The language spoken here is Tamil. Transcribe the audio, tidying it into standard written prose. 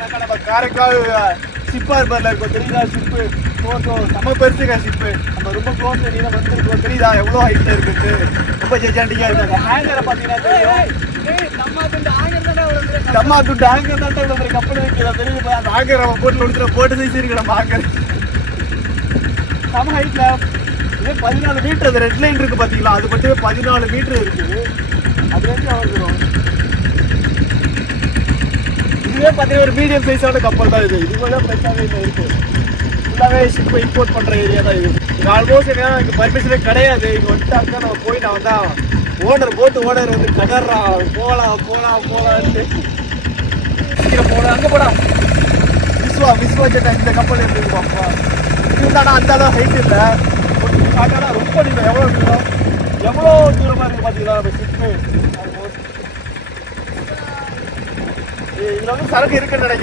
நம்ம காரைக்கால் ஷிப் ஹார்பர்ல இருக்கும் தெரியுதா? ஷிப்பு செம்ம பெருசுங்க ஷிப்பு. நம்ம ரொம்ப க்ளோஸ் நீங்க வந்துருக்கோம் தெரியுதா? எவ்வளோ ஹைட்ல இருக்குது, ரொம்ப ஜெஜாண்டிக்கா இருக்காங்க. ஹேங்கரை பார்த்தீங்கன்னா தெரியும், நம்ம துண்டு ஹேங்கர் தான் இவ்வளோ பெரிய கப்பல் வைக்கிறோம் தெரியுது. அந்த ஹேங்கர் நம்ம போட்டில் கொடுத்துற போட்டு சைஸ் இருக்கு நம்ம ஹேங்கர். செம்ம ஹைட்ல 14 மீட்டர். அந்த ரெட் லைன் இருக்கு பார்த்தீங்களா, அது மட்டுமே 14 மீட்டர் இருக்குது. அது வந்து வந்துடும். இதுவே பார்த்தீங்கன்னா ஒரு மீடியம் சைஸான கப்பல் தான் இது. இது தான் பெருசாகவே இல்லை இருக்கு. ஃபுல்லாகவே ஷிப்பை இம்போர்ட் பண்ணுற ஏரியா தான் இது. இது ஆல்மோஸ்ட் என்னன்னா இங்கே பர்மிஷனே கிடையாது. இங்கே வந்துட்டாக்கா நம்ம போய் நான் வந்தா போட்டு ஓனர் வந்து கதறான் போகலான்ட்டு போகலாம். அங்கே போடா விஸ்வா சேட்டா இந்த கப்பல் எடுத்துக்கு பாப்பா. இருந்தானா அந்த அளவு ஹைட் இல்லை. காட்டானா ரொம்ப நீளம். எவ்வளோ தூரமாக இருக்குது பார்த்தீங்களா நம்ம ஷிப்பு. ஆல்மோஸ்ட் இதில் வந்து சரக்கு இருக்குன்னு நினைக்கிறேன்.